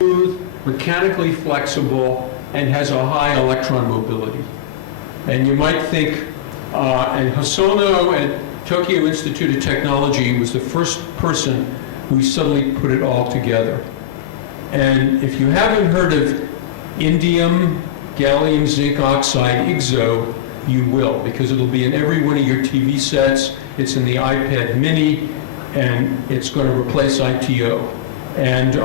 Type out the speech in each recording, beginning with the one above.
smooth, mechanically flexible, and has a high electron mobility. And you might think, and Hosono at Tokyo Institute of Technology was the first person who suddenly put it all together. And if you haven't heard of indium gallium zinc oxide, IGZO, you will, because it'll be in every one of your TV sets. It's in the iPad mini, and it's going to replace ITO. And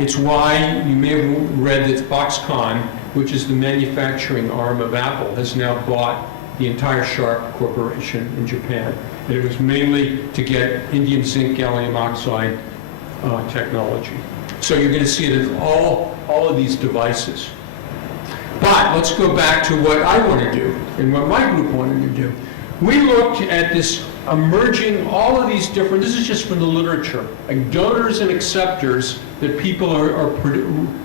it's why you may have read that Foxconn, which is the manufacturing arm of Apple, has now bought the entire Sharp Corporation in Japan. And it was mainly to get indium zinc gallium oxide technology. So you're going to see it in all of these devices. But let's go back to what I want to do and what my group wanted to do. We looked at this emerging, all of these different, this is just from the literature, like donors and acceptors that people are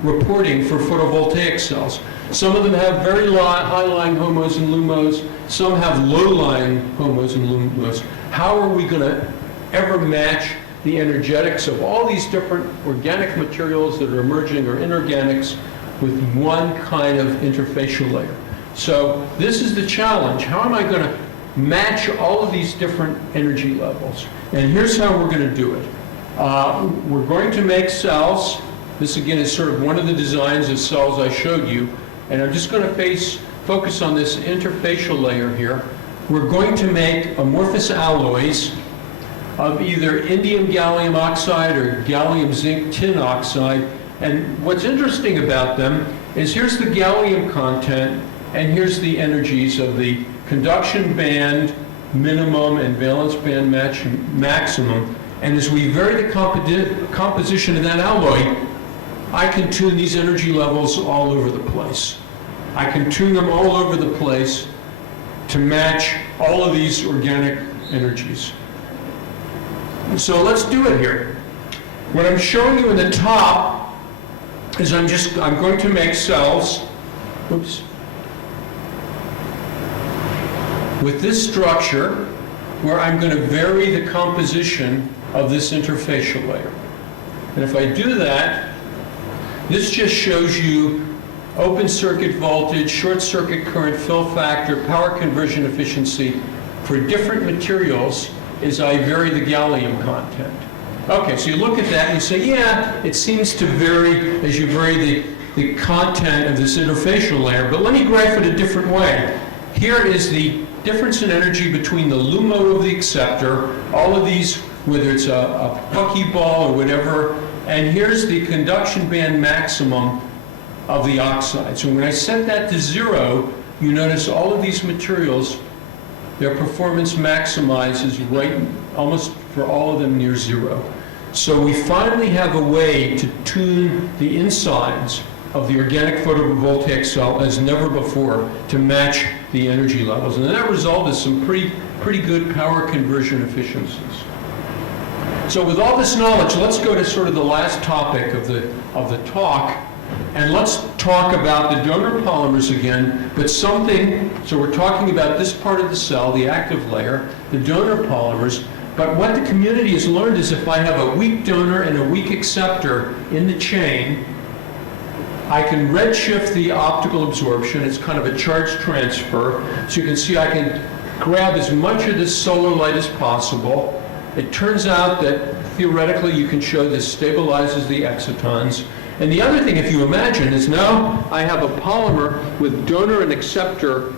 reporting for photovoltaic cells. Some of them have very high-lying HOMOs and LUMOs. Some have low-lying HOMOs and LUMOs. How are we going to ever match the energetics of all these different organic materials that are emerging, or inorganics, with one kind of interfacial layer? So this is the challenge. How am I going to match all of these different energy levels? And here's how we're going to do it. We're going to make cells. This again is sort of one of the designs of cells I showed you. And I'm just going to focus on this interfacial layer here. We're going to make amorphous alloys of either indium gallium oxide or gallium zinc tin oxide. And what's interesting about them is here's the gallium content, and here's the energies of the conduction band minimum and valence band maximum. And as we vary the composition of that alloy, I can tune these energy levels all over the place. I can tune them all over the place to match all of these organic energies. So let's do it here. What I'm showing you in the top is I'm going to make cells, with this structure where I'm going to vary the composition of this interfacial layer. And if I do that, this just shows you open circuit voltage, short circuit current, fill factor, power conversion efficiency for different materials as I vary the gallium content. Okay, so you look at that and you say, yeah, it seems to vary as you vary the content of this interfacial layer, but let me graph it a different way. Here is the difference in energy between the LUMO of the acceptor, all of these, whether it's a Buckyball or whatever, and here's the conduction band maximum of the oxide. So when I set that to 0, you notice all of these materials, their performance maximizes right almost for all of them near 0. So we finally have a way to tune the insides of the organic photovoltaic cell as never before to match the energy levels. And the net result is some pretty good power conversion efficiencies. So with all this knowledge, let's go to sort of the last topic of the talk, and let's talk about the donor polymers again, but so we're talking about this part of the cell, the active layer, the donor polymers, but what the community has learned is if I have a weak donor and a weak acceptor in the chain, I can redshift the optical absorption. It's kind of a charge transfer. So you can see I can grab as much of this solar light as possible. It turns out that theoretically you can show this stabilizes the excitons. And the other thing, if you imagine, is now I have a polymer with donor and acceptor,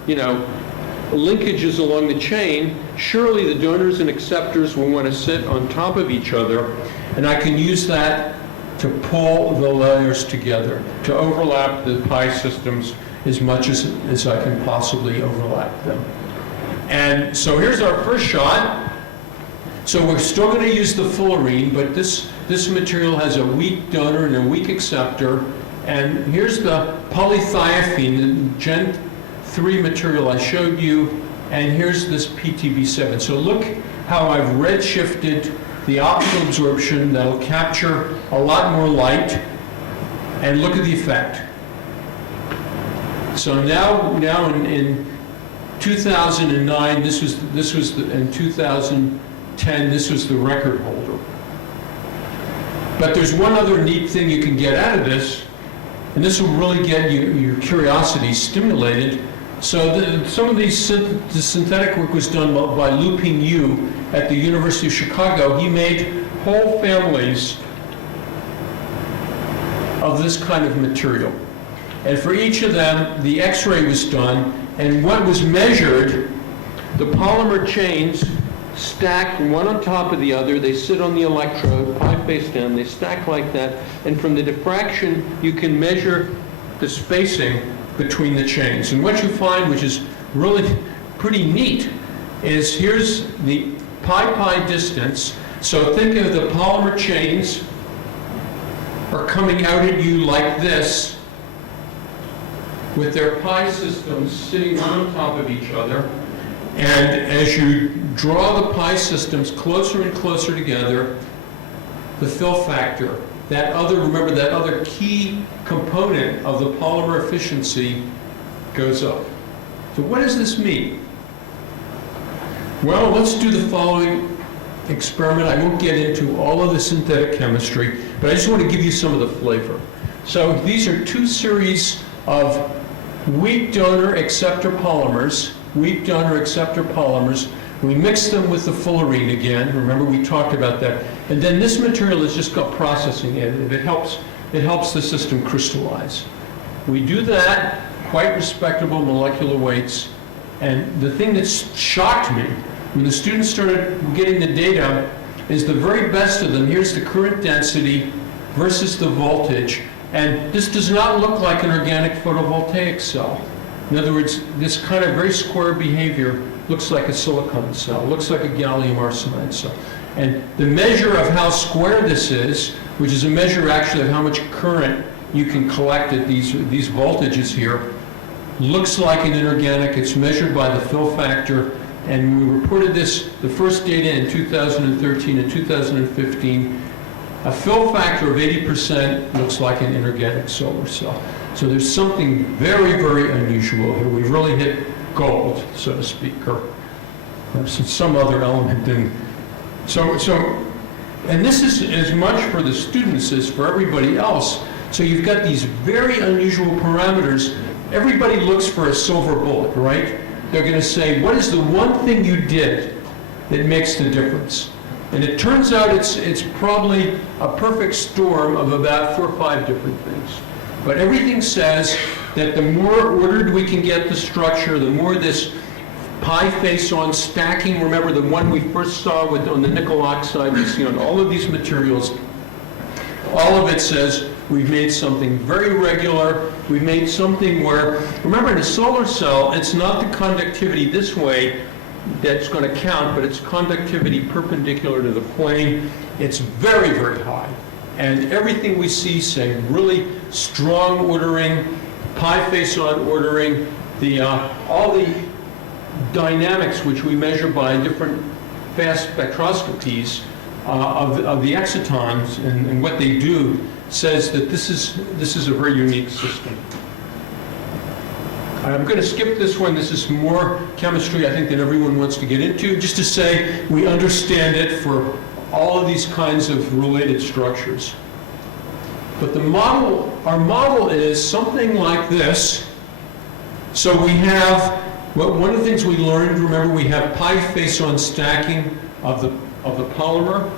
linkages along the chain. Surely the donors and acceptors will want to sit on top of each other, and I can use that to pull the layers together, to overlap the pi systems as much as I can possibly overlap them. And so here's our first shot. So we're still going to use the fullerene, but this material has a weak donor and a weak acceptor. And here's the polythiophene, the Gen 3 material I showed you, and here's this PTB7. So look how I've redshifted the optical absorption that'll capture a lot more light, and look at the effect. So now in 2009, in 2010, this was the record holder. But there's one other neat thing you can get out of this, and this will really get your curiosity stimulated. So some of the synthetic work was done by Lupin Yu at the University of Chicago. He made whole families of this kind of material. And for each of them, the X-ray was done, and what was measured, the polymer chains stacked one on top of the other. They sit on the electrode, pi face down, they stack like that, and from the diffraction, you can measure the spacing between the chains. And what you find, which is really pretty neat, is here's the pi distance. So think of the polymer chains are coming out at you like this, with their pi systems sitting one on top of each other. And as you draw the pi systems closer and closer together, the fill factor, remember that other key component of the polymer efficiency goes up. So what does this mean? Well, let's do the following experiment. I won't get into all of the synthetic chemistry, but I just want to give you some of the flavor. So these are two series of weak donor acceptor polymers. We mix them with the fullerene again. Remember, we talked about that. And then this material has just got processing in it. It helps the system crystallize. We do that, quite respectable molecular weights. And the thing that shocked me when the students started getting the data is the very best of them. Here's the current density versus the voltage. And this does not look like an organic photovoltaic cell. In other words, this kind of very square behavior looks like a silicon cell, looks like a gallium arsenide cell. And the measure of how square this is, which is a measure actually of how much current you can collect at these voltages here, looks like an inorganic. It's measured by the fill factor. And we reported this, the first data in 2013 and 2015. A fill factor of 80% looks like an inorganic solar cell. So there's something very, very unusual here. We've really hit gold, so to speak, or some other element didn't. And this is as much for the students as for everybody else. So you've got these very unusual parameters. Everybody looks for a silver bullet, right? They're going to say, what is the one thing you did that makes the difference? And it turns out it's probably a perfect storm of about 4 or 5 different things. But everything says that the more ordered we can get the structure, the more this pi face-on stacking, remember the one we first saw on the nickel oxide, we see on all of these materials, all of it says we've made something very regular. We've made something where, remember in a solar cell, it's not the conductivity this way that's going to count, but it's conductivity perpendicular to the plane. It's very, very high. And everything we see, say, really strong ordering, pi face-on ordering, all the dynamics which we measure by different fast spectroscopies of the excitons and what they do says that this is a very unique system. I'm going to skip this one. This is more chemistry, I think, than everyone wants to get into, just to say we understand it for all of these kinds of related structures. But our model is something like this. So we have, one of the things we learned, remember, we have pi face-on stacking of the polymer.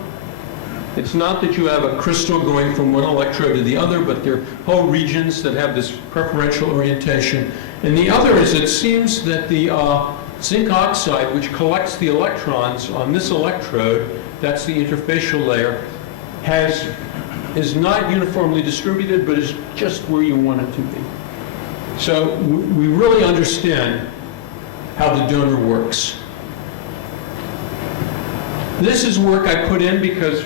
It's not that you have a crystal going from one electrode to the other, but there are whole regions that have this preferential orientation. And the other is, it seems that the zinc oxide, which collects the electrons on this electrode, that's the interfacial layer, is not uniformly distributed, but is just where you want it to be. So we really understand how the donor works. This is work I put in because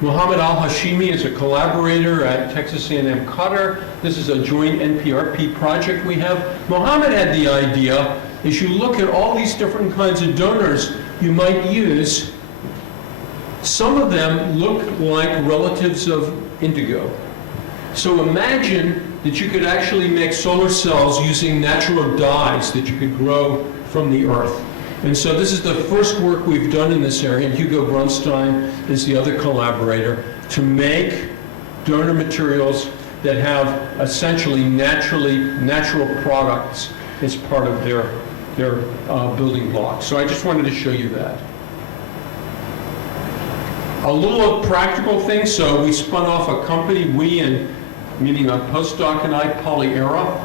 Mohammed Al-Hashimi is a collaborator at Texas A&M Qatar. This is a joint NPRP project we have. Mohammed had the idea, as you look at all these different kinds of donors you might use, some of them look like relatives of indigo. So imagine that you could actually make solar cells using natural dyes that you could grow from the earth. And so this is the first work we've done in this area, and Hugo Brunstein is the other collaborator, to make donor materials that have essentially natural products as part of their building blocks. So I just wanted to show you that. A little of practical things. So we spun off a company, meaning a postdoc and I, Polyera,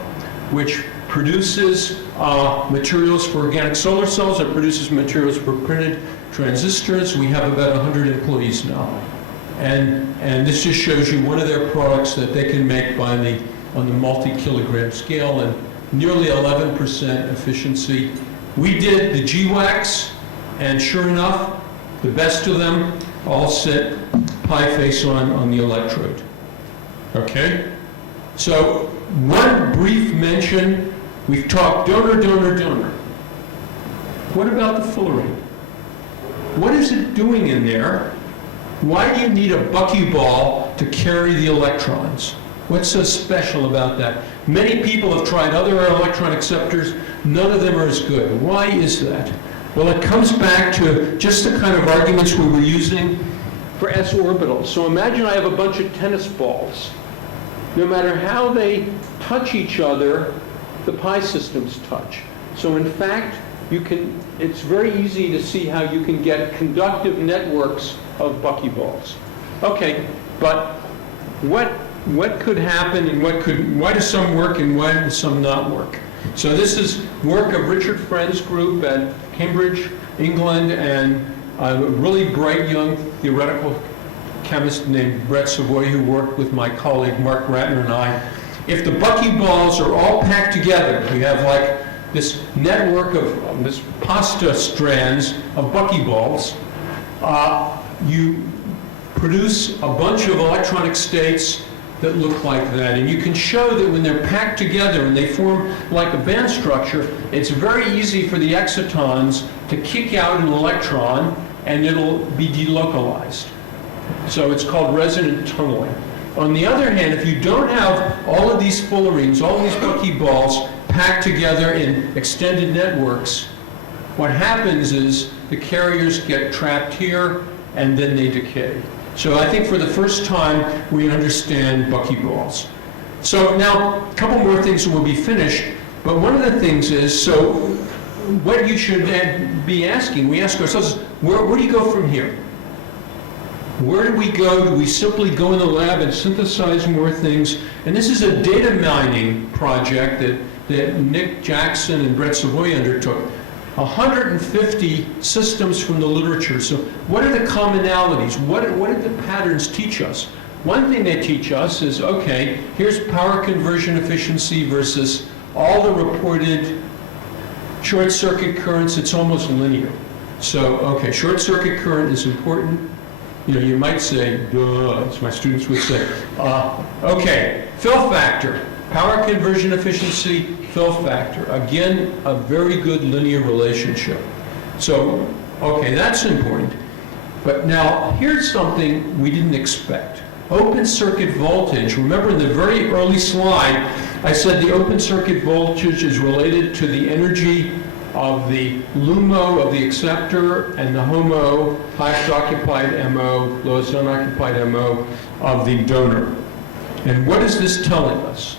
which produces materials for organic solar cells. It produces materials for printed transistors. We have about 100 employees now. And this just shows you one of their products that they can make on the multi-kilogram scale, and nearly 11% efficiency. We did the GWAX, and sure enough, the best of them all sit pie face on the electrode. Okay? So one brief mention, we've talked donor. What about the fullerene? What is it doing in there? Why do you need a buckyball to carry the electrons? What's so special about that? Many people have tried other electron acceptors. None of them are as good. Why is that? Well, it comes back to just the kind of arguments we were using for s orbitals. So imagine I have a bunch of tennis balls. No matter how they touch each other, the pi systems touch. So in fact, it's very easy to see how you can get conductive networks of buckyballs. Okay, but what could happen, and why does some work and why does some not work? So this is work of Richard Friend's group at Cambridge, England, and a really bright young theoretical chemist named Brett Savoy, who worked with my colleague Mark Ratner and I. If the buckyballs are all packed together, we have like this network of this pasta strands of buckyballs, you produce a bunch of electronic states that look like that. And you can show that when they're packed together and they form like a band structure, it's very easy for the excitons to kick out an electron and it'll be delocalized. So it's called resonant tunneling. On the other hand, if you don't have all of these fullerenes, all of these buckyballs packed together in extended networks, what happens is the carriers get trapped here and then they decay. So I think for the first time we understand buckyballs. So now a couple more things and we'll be finished. But one of the things is, so what you should be asking, we ask ourselves, where do you go from here? Where do we go? Do we simply go in the lab and synthesize more things? And this is a data mining project that Nick Jackson and Brett Savoy undertook. 150 systems from the literature. So what are the commonalities? What did the patterns teach us? One thing they teach us is, okay, here's power conversion efficiency versus all the reported short circuit currents. It's almost linear. So, okay, short circuit current is important. You know, you might say, duh, as my students would say. Okay, fill factor, power conversion efficiency, fill factor. Again, a very good linear relationship. So, okay, that's important. But now, here's something we didn't expect. Open circuit voltage. Remember in the very early slide, I said the open circuit voltage is related to the energy of the LUMO of the acceptor and the HOMO, highest occupied MO, lowest unoccupied MO of the donor. And what is this telling us?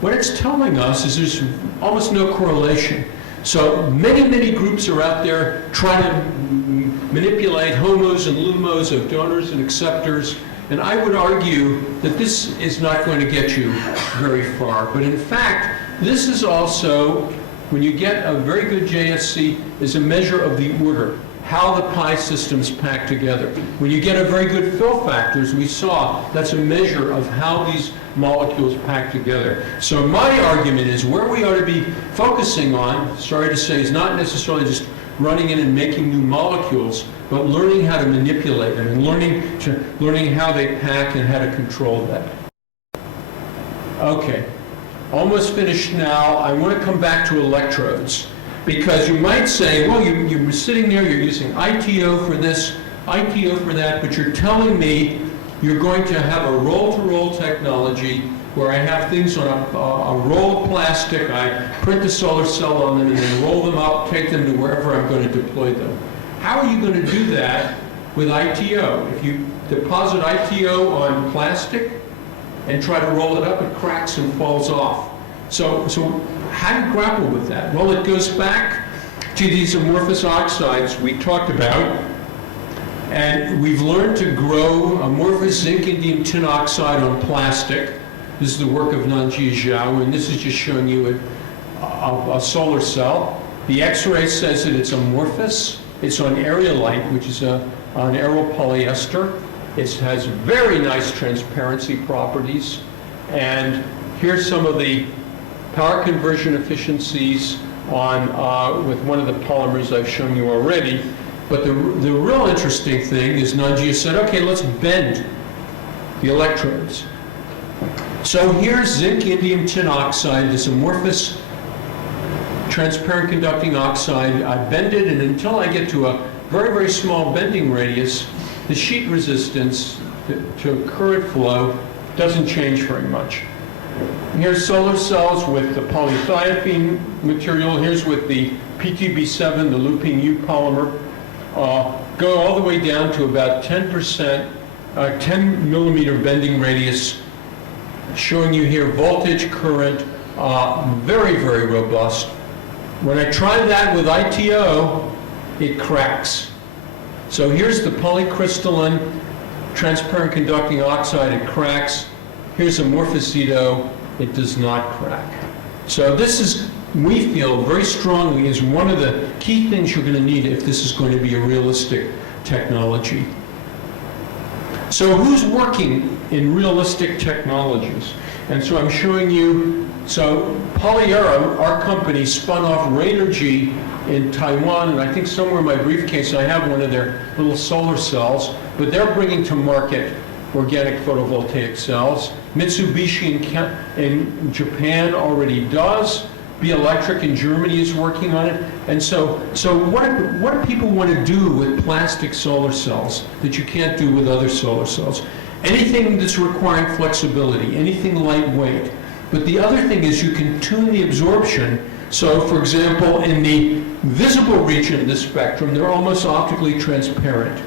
What it's telling us is there's almost no correlation. So many groups are out there trying to manipulate HOMOs and LUMOs of donors and acceptors, and I would argue that this is not going to get you very far. But in fact, this is also, when you get a very good JSC, is a measure of the order, how the pi systems pack together. When you get a very good fill factor, as we saw, that's a measure of how these molecules pack together. So my argument is where we ought to be focusing on, sorry to say, is not necessarily just running in and making new molecules, but learning how to manipulate them and learning how they pack and how to control that. Okay. Almost finished now. I want to come back to electrodes, because you might say, well, you're sitting there, you're using ITO for this, ITO for that, but you're telling me you're going to have a roll-to-roll technology where I have things on a roll of plastic, I print the solar cell on them and then roll them up, take them to wherever I'm going to deploy them. How are you going to do that with ITO? If you deposit ITO on plastic and try to roll it up, it cracks and falls off. So how do you grapple with that? Well, it goes back to these amorphous oxides we talked about, and we've learned to grow amorphous zinc indium tin oxide on plastic. This is the work of Nanjie Zhao, and this is just showing you a solar cell. The X-ray says that it's amorphous. It's on aerolite, which is an aryl polyester. It has very nice transparency properties. And here's some of the power conversion efficiencies on with one of the polymers I've shown you already. But the real interesting thing is Nanjie said, okay, let's bend the electrodes. So here's zinc indium tin oxide, this amorphous transparent conducting oxide. I bend it, and until I get to a very, very small bending radius, the sheet resistance to current flow doesn't change very much. Here's solar cells with the polythiophene material. Here's with the PTB7, the looping U polymer. Go all the way down to about 10%, 10 millimeter bending radius, showing you here voltage, current, very, very robust. When I try that with ITO, it cracks. So here's the polycrystalline transparent conducting oxide, it cracks. Here's amorphous ZeTO, it does not crack. So this is, we feel very strongly, is one of the key things you're going to need if this is going to be a realistic technology. So who's working in realistic technologies? And so I'm showing you, so Polyera, our company, spun off Rainergy in Taiwan, and I think somewhere in my briefcase I have one of their little solar cells, but they're bringing to market organic photovoltaic cells. Mitsubishi in Japan already does. B Electric in Germany is working on it. And so what do people want to do with plastic solar cells that you can't do with other solar cells? Anything that's requiring flexibility, anything lightweight. But the other thing is you can tune the absorption. So for example, in the visible region of the spectrum, they're almost optically transparent.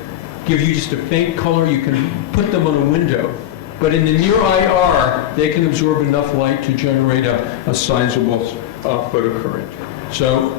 Give you just a faint color, you can put them on a window. But in the near IR, they can absorb enough light to generate a sizable photocurrent. So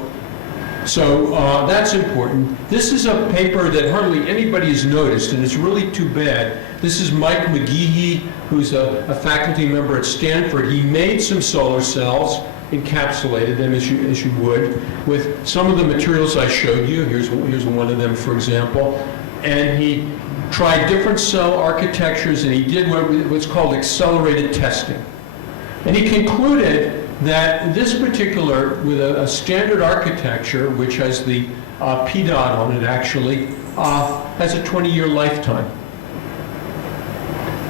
that's important. This is a paper that hardly anybody has noticed, and it's really too bad. This is Mike McGeehee, who's a faculty member at Stanford. He made some solar cells, encapsulated them as you would, with some of the materials I showed you. Here's one of them, for example. And he tried different cell architectures, and he did what's called accelerated testing. And he concluded that this particular, with a standard architecture, which has the P dot on it actually, has a 20-year lifetime.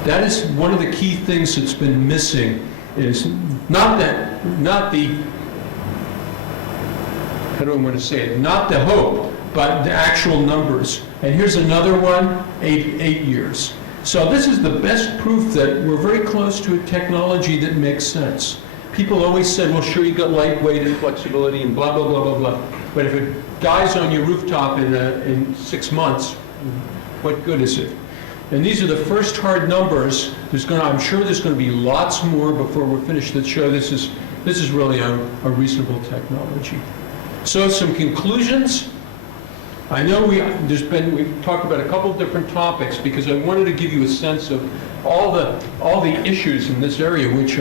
That is one of the key things that's been missing, is not the, how do I want to say it, not the hope, but the actual numbers. And here's another one, 8 years. So this is the best proof that we're very close to a technology that makes sense. People always said, well, sure, you got lightweight and flexibility and blah, blah, blah, blah, blah. But if it dies on your rooftop in 6 months, what good is it? And these are the first hard numbers. I'm sure there's going to be lots more before we're finished that show this is really a reasonable technology. So some conclusions. I know we've talked about a couple of different topics because I wanted to give you a sense of all the issues in this area which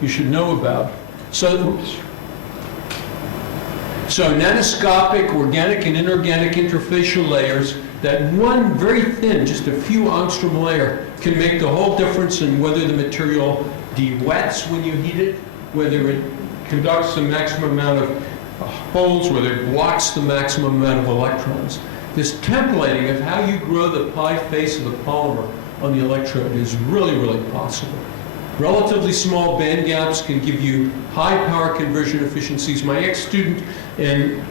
you should know about. So nanoscopic, organic and inorganic interfacial layers, that one very thin, just a few angstrom layer, can make the whole difference in whether the material de-wets when you heat it, whether it conducts the maximum amount of holes, whether it blocks the maximum amount of electrons. This templating of how you grow the pi face of the polymer on the electrode is really, really possible. Relatively small band gaps can give you high power conversion efficiencies. My ex-student in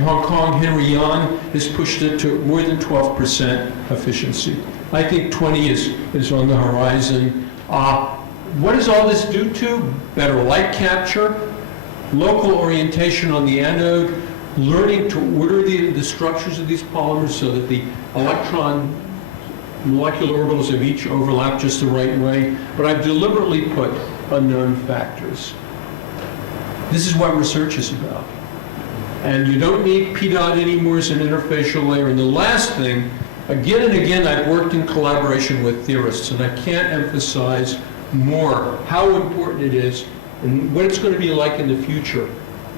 Hong Kong, Henry Yan, has pushed it to more than 12% efficiency. I think 20 is on the horizon. what does all this do to? Better light capture, local orientation on the anode, learning to order the structures of these polymers so that the electron molecular orbitals of each overlap just the right way. But I've deliberately put unknown factors. This is what research is about. And you don't need PDOT anymore as an interfacial layer. And the last thing, again and again, I've worked in collaboration with theorists, and I can't emphasize more how important it is and what it's going to be like in the future.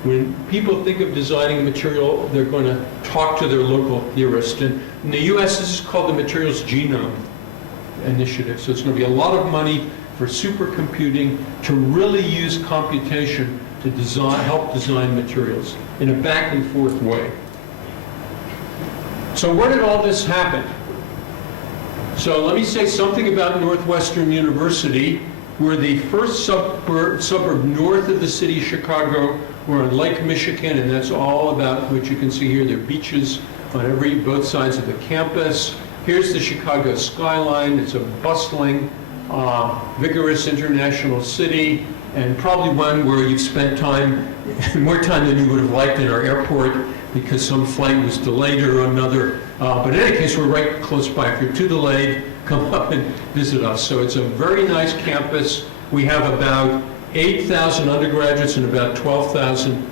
When people think of designing a material, they're going to talk to their local theorist. And in the US, this is called the Materials Genome Initiative. So it's going to be a lot of money for supercomputing to really use computation to help design materials in a back and forth way. So where did all this happen? So let me say something about Northwestern University. We're the first suburb north of the city of Chicago. We're on Lake Michigan, and that's all about what you can see here. There are beaches on both sides of the campus. Here's the Chicago skyline. It's a bustling, vigorous international city, and probably one where you've spent time, more time than you would have liked in our airport because some flight was delayed or another. But in any case, we're right close by. If you're too delayed, come up and visit us. So it's a very nice campus. We have about 8,000 undergraduates and about 4,000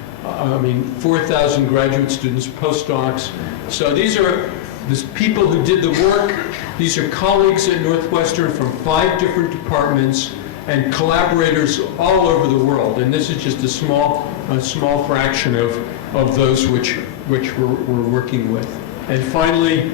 graduate students, postdocs. So these are the people who did the work. These are colleagues at Northwestern from 5 different departments and collaborators all over the world. And this is just a small fraction of those which we're working with. And finally,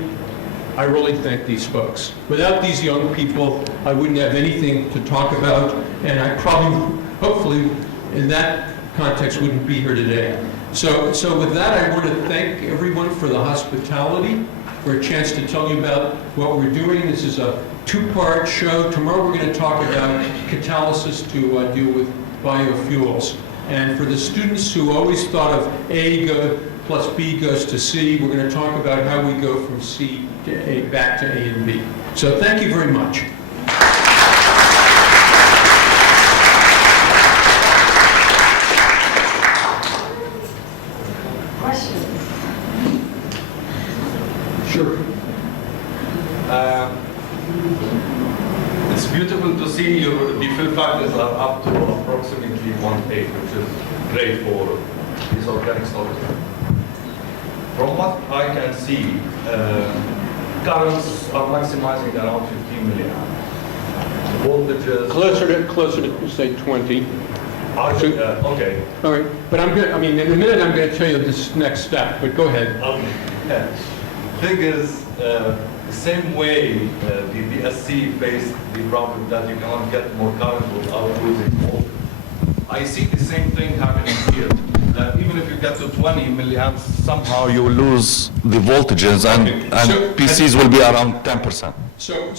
I really thank these folks. Without these young people, I wouldn't have anything to talk about, and I probably, hopefully, in that context, wouldn't be here today. So with that, I want to thank everyone for the hospitality, for a chance to tell you about what we're doing. This is a 2-part show. Tomorrow we're going to talk about catalysis to deal with biofuels. And for the students who always thought of A plus B goes to C, we're going to talk about how we go from C to A, back to A and B. So thank you very much. Questions? Sure. It's beautiful to see the fill factors are up to approximately 1/8, which is great for these organic solids. From what I can see, currents are maximizing around 15 milliamp. Voltages Closer to say 20. okay. All right, but in a minute I'm going to tell you this next step, but go ahead. Okay. Yeah. Thing is, the same way the BSC faced the problem that you cannot get more current without losing voltage. I see the same thing happening here. That even if you get to 20 milliamps, somehow you will lose the voltages, and PCs will be around 10%. So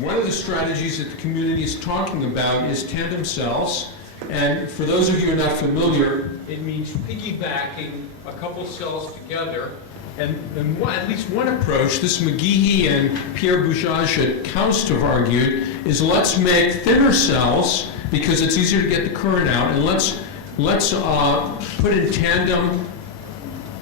one of the strategies that the community is talking about is tandem cells. And for those of you who are not familiar, it means piggybacking a couple cells together. And at least one approach, this McGehee and Pierre Bougage at KAUST have argued, is let's make thinner cells because it's easier to get the current out, and let's put in tandem.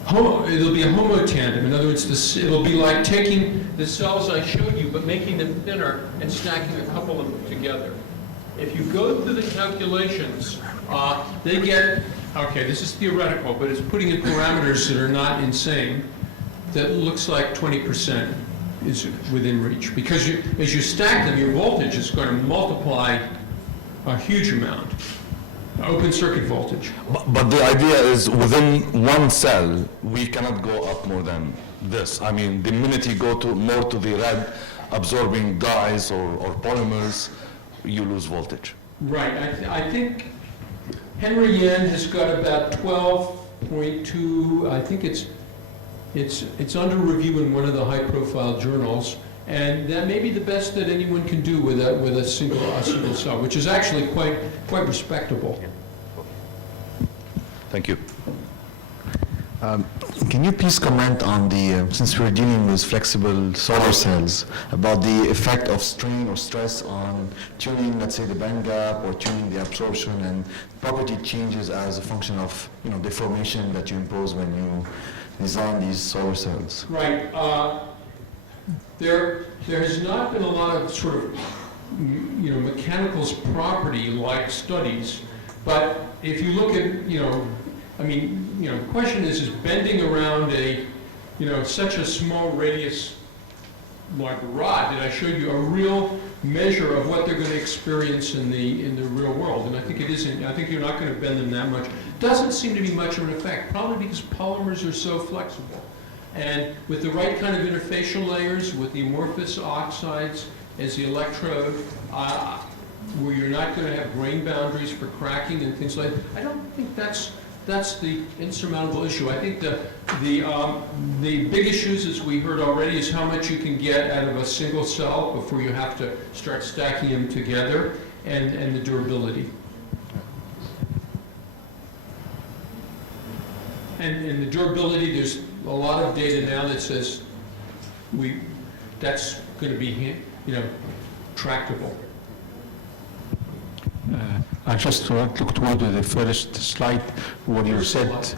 It'll be a homotandem. In other words, it'll be like taking the cells I showed you, but making them thinner and stacking a couple of them together. If you go through the calculations, they get, okay, this is theoretical, but it's putting in parameters that are not insane. That looks like 20% is within reach. Because as you stack them, your voltage is going to multiply a huge amount. Open circuit voltage. But the idea is within one cell, we cannot go up more than this. I mean, the minute you go more to the red absorbing dyes or polymers, you lose voltage. Right. I think Henry Yen has got about 12.2. I think it's under review in one of the high-profile journals, and that may be the best that anyone can do with a single cell, which is actually quite respectable. Thank you. Can you please comment on the, since we're dealing with flexible solar cells, about the effect of strain or stress on tuning, let's say, the band gap or tuning the absorption, and property changes as a function of, deformation that you impose when you design these solar cells? Right. There has not been a lot of sort of, mechanicals property-like studies, but if you look at, the question is bending around such a small radius like a rod, and I showed you a real measure of what they're going to experience in the real world, and I think it isn't. I think you're not going to bend them that much. Doesn't seem to be much of an effect, probably because polymers are so flexible, and with the right kind of interfacial layers, with the amorphous oxides as the electrode, where you're not going to have grain boundaries for cracking and things like that. I don't think that's the insurmountable issue. I think the big issues, as we heard already, is how much you can get out of a single cell before you have to start stacking them together, and the durability. And the durability, there's a lot of data now that says that's going to be, tractable. I just looked toward the first slide where you said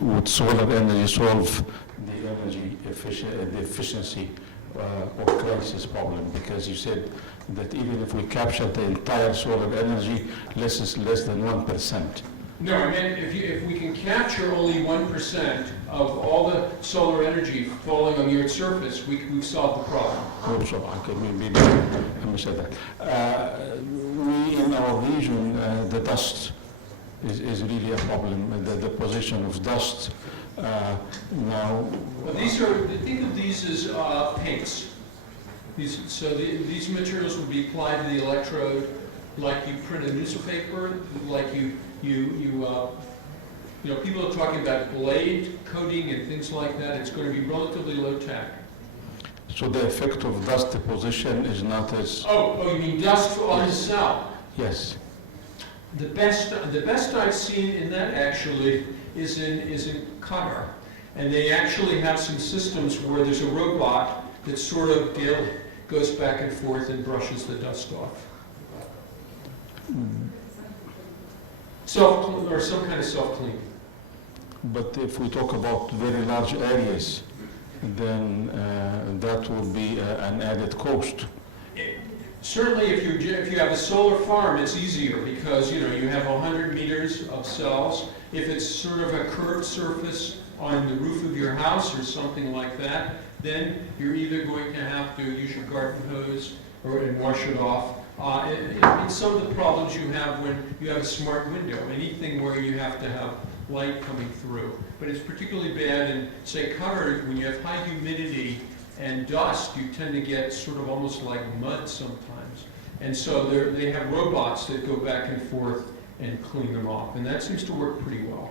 would solar energy solve the energy efficiency or crisis problem, because you said that even if we capture the entire solar energy, less than 1%. No, I meant if we can capture only 1% of all the solar energy falling on the Earth's surface, we've solved the problem. Oh, so I could maybe let me say that. We in our region, the dust is really a problem. The position of dust now. Well, think of these as paints. These materials would be applied to the electrode, like you print a newspaper, like people are talking about blade coating and things like that. It's going to be relatively low tech. So the effect of dust deposition is not as... Oh, you mean dust on the cell? Yes. The best I've seen in that actually is in Qatar, and they actually have some systems where there's a robot that sort of goes back and forth and brushes the dust off. Or some kind of self-clean. But if we talk about very large areas, then that would be an added cost. Certainly, if you have a solar farm, it's easier because you have 100 meters of cells. If it's sort of a curved surface on the roof of your house or something like that, then you're either going to have to use your garden hose and wash it off. In some of the problems you have when you have a smart window, anything where you have to have light coming through. But it's particularly bad in, say, Qatar, when you have high humidity and dust, you tend to get sort of almost like mud sometimes. And so they have robots that go back and forth and clean them off. And that seems to work pretty well.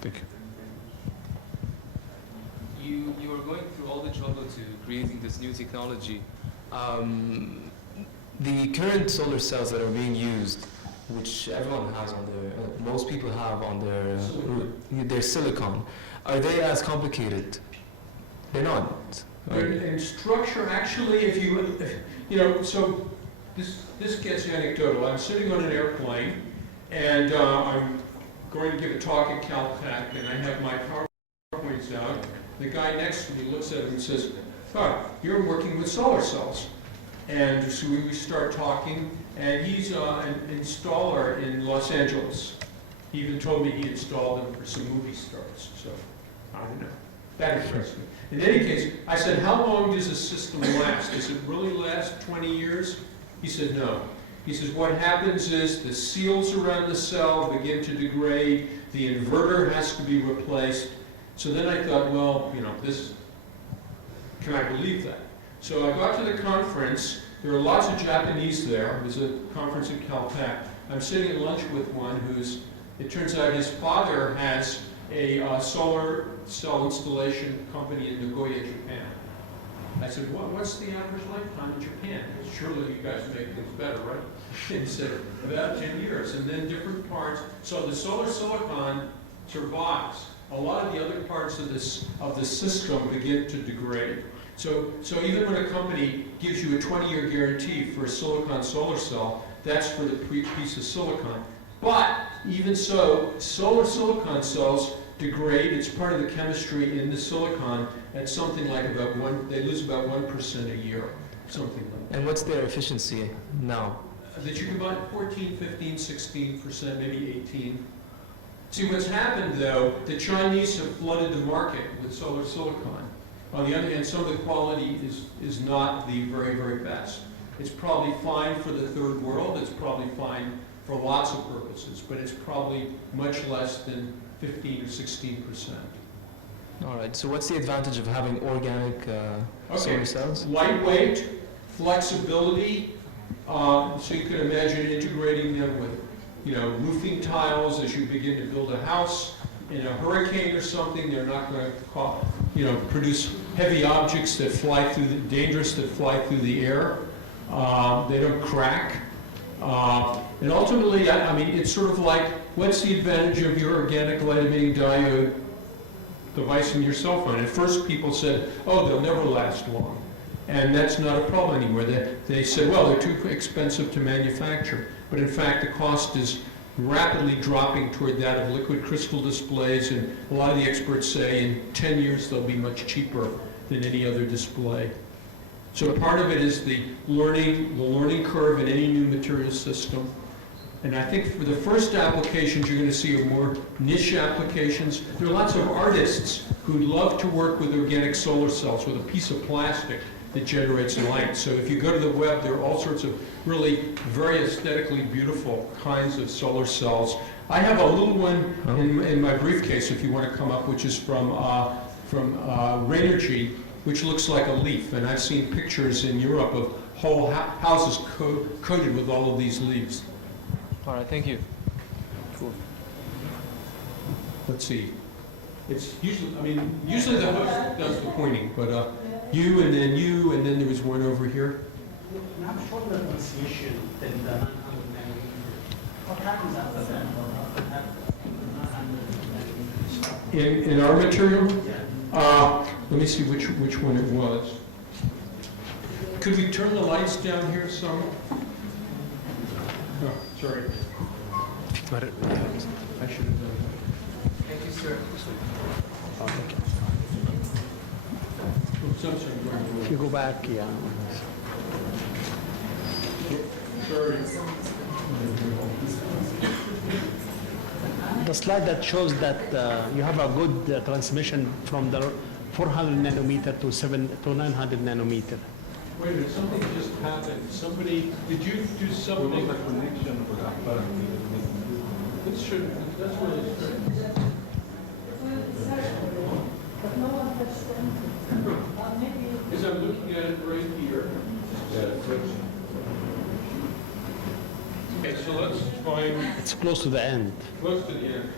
Thank you. You were going through all the trouble to creating this new technology. The current solar cells that are being used, which everyone has on their, most people have on their silicon, are they as complicated? They're not. In structure, actually, so this gets anecdotal. I'm sitting on an airplane, and I'm going to give a talk at Caltech, and I have my PowerPoints out. The guy next to me looks at it and says, "Oh, you're working with solar cells." And so we start talking, and he's an installer in Los Angeles. He even told me he installed them for some movie stars, so I don't know. That impressed me. In any case, I said, how long does a system last? Does it really last 20 years? He said, no. He says, what happens is the seals around the cell begin to degrade, the inverter has to be replaced. So then I thought, well, can I believe that? So I got to the conference. There were lots of Japanese there. It was a conference at Caltech. I'm sitting at lunch with one it turns out his father has a solar cell installation company in Nagoya, Japan. I said, what's the average lifetime in Japan? Surely you guys make things better, right? And he said, about 10 years, and then different parts. So the solar silicon survives. a lot of the other parts of the system begin to degrade. So even when a company gives you a 20-year guarantee for a silicon solar cell, that's for the piece of silicon. But even so, silicon cells degrade. It's part of the chemistry in the silicon at something like they lose about 1% a year, something like that. And what's their efficiency now? That you can buy 14, 15, 16%, maybe 18. See, what's happened though, the Chinese have flooded the market with solar silicon. On the other hand, some of the quality is not the very, very best. It's probably fine for the third world, it's probably fine for lots of purposes, but it's probably much less than 15 or 16%. All right, so what's the advantage of having organic solar cells? Lightweight, flexibility, so you could imagine integrating them with, roofing tiles as you begin to build a house. In a hurricane or something, they're not going to, produce heavy objects that fly through dangerous that fly through the air. They don't crack. And ultimately, I mean, it's sort of like, what's the advantage of your organic light-emitting diode device in your cell phone? At first, people said, oh, they'll never last long. And that's not a problem anymore. They said, well, they're too expensive to manufacture. But in fact, the cost is rapidly dropping toward that of liquid crystal displays, and a lot of the experts say in 10 years they'll be much cheaper than any other display. So part of it is the learning curve in any new material system. And I think for the first applications you're going to see are more niche applications. There are lots of artists who'd love to work with organic solar cells with a piece of plastic that generates light. So if you go to the web, there are all sorts of really very aesthetically beautiful kinds of solar cells. I have a little one in my briefcase, if you want to come up, which is from Raynergy, which looks like a leaf. And I've seen pictures in Europe of whole houses coated with all of these leaves. All right, thank you. Cool. Let's see. It's usually the host does the pointing, but you, and then there was one over here. Now, shorter transmission than the 900 nanometer. What happens after that? In our material? Let me see which one it was. Could we turn the lights down here some? Oh, sorry. I should have done that. Thank you, sir. If you go back, yeah. Sorry. The slide that shows that you have a good transmission from the 400 nanometer to 900 nanometer. Wait a minute, something just happened. Did you do something? That's really strange. Because I'm looking at it right here. Okay, so let's find It's close to the end. close to the end.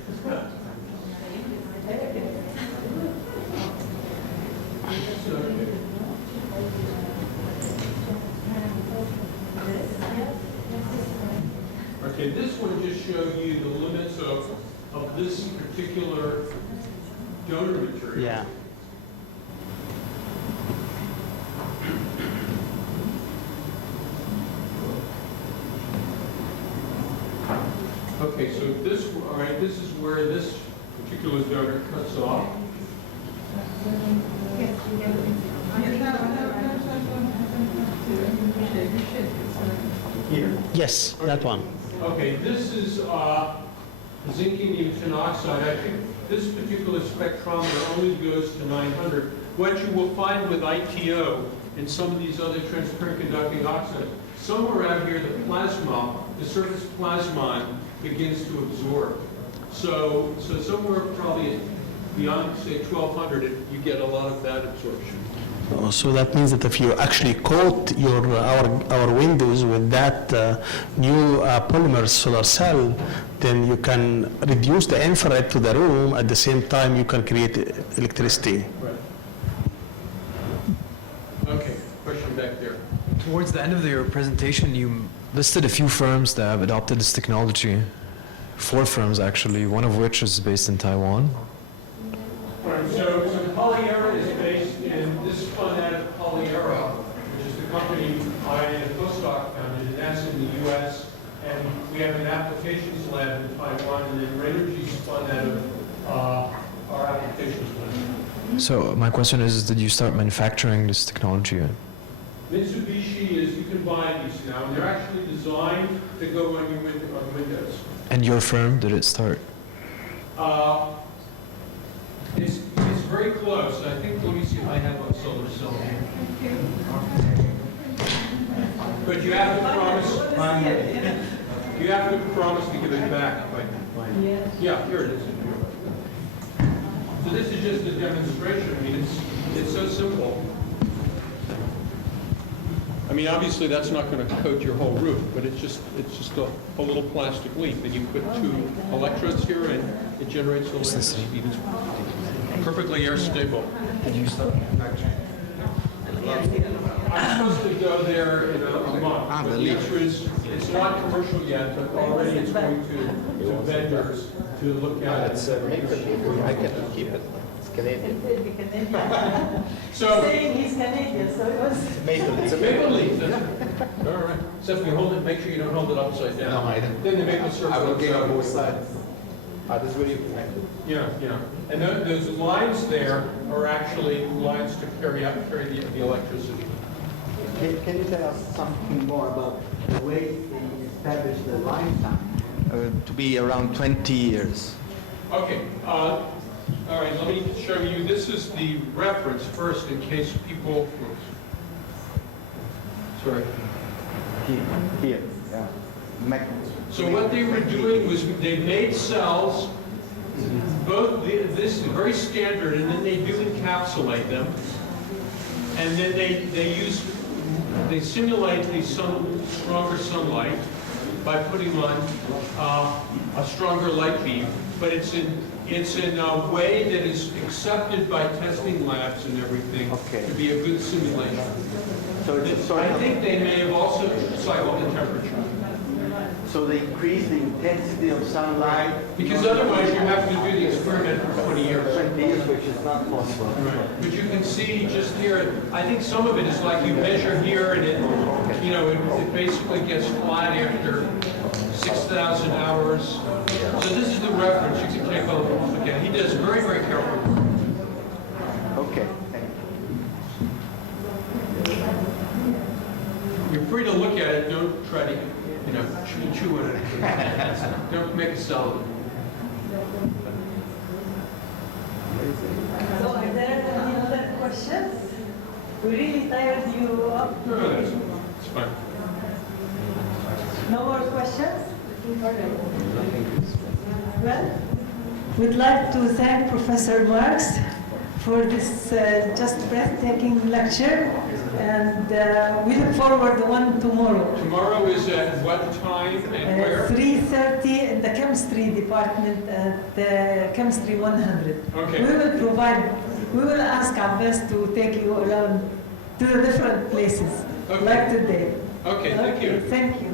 Okay, this one just showed you the limits of this particular donor material. Yeah. Okay, so this is where this particular donor cuts off. Here. Yes, that one. Okay, this is zinc-indium tenoxide. I think this particular spectrometer only goes to 900. What you will find with ITO and some of these other transparent conducting oxides, somewhere out here the surface plasmon begins to absorb. So somewhere probably beyond, say, 1200, you get a lot of that absorption. So that means that if you actually coat our windows with that new polymer solar cell, then you can reduce the infrared to the room. At the same time, you can create electricity. Right. Okay, question back there. Towards the end of your presentation, you listed a few firms that have adopted this technology. 4 firms, actually, one of which is based in Taiwan. company I and a postdoc founded, and that's in the U.S. And we have an applications lab in Taiwan, and then Raynergy spun out of our applications lab. So my question is, did you start manufacturing this technology? Mitsubishi is, you can buy these now, and they're actually designed to go on your windows. And your firm, did it start? It's very close. I think, let me see if I have a solar cell here. But you have to promise, to give it back. if I can find it. Yeah, here it is. So this is just a demonstration. I mean, it's so simple. I mean, obviously, that's not going to coat your whole roof, but it's just a little plastic leaf, and you put 2 electrodes here, and it generates electricity. It's perfectly air stable. Did you start manufacturing? I'm supposed to go there in a month. But the answer is, it's not commercial yet, but already it's going to vendors to look at it. I can keep it. It's Canadian. So, Saying he's Canadian, so it was. Maple. it's a maple leaf. All right. Except if you hold it, make sure you don't hold it upside down. No, I don't. Then the maple syrup. I will comes give out. on both sides. This will you. Yeah. And those lines there are actually lines to carry the electricity. Can you tell us something more about the way they establish the lifetime? To be around 20 years. Okay. All right. Let me show you. This is the reference first, in case people. Sorry. Here, yeah. So what they were doing was they made cells, this is very standard, and then they do encapsulate them, and then they simulate the stronger sunlight by putting on a stronger light beam, but it's in a way that is accepted by testing labs and everything to be a good simulation. So I think they may have also cycled the temperature. So they increase the intensity of sunlight. Because otherwise you have to do the experiment for 20 years. 20 years, which is not possible. Right. But you can see just here, I think some of it is like you measure here and it basically gets flat after 6,000 hours. So this is the reference. You can take a look at. He does very, very carefully. Okay, thank you. You're free to look at it. Don't try to, chew on it. Don't make a salad. So are there any other questions? We really tired you up. No, it's fine. No more questions? Well, we'd like to thank Professor Marks for this just breathtaking lecture, and we look forward to one tomorrow. Tomorrow is at what time and where? 3:30 in the chemistry department at Chemistry 100. Okay. We will ask our best to take you around to the different places, Okay. like today. Okay, thank you. Thank you.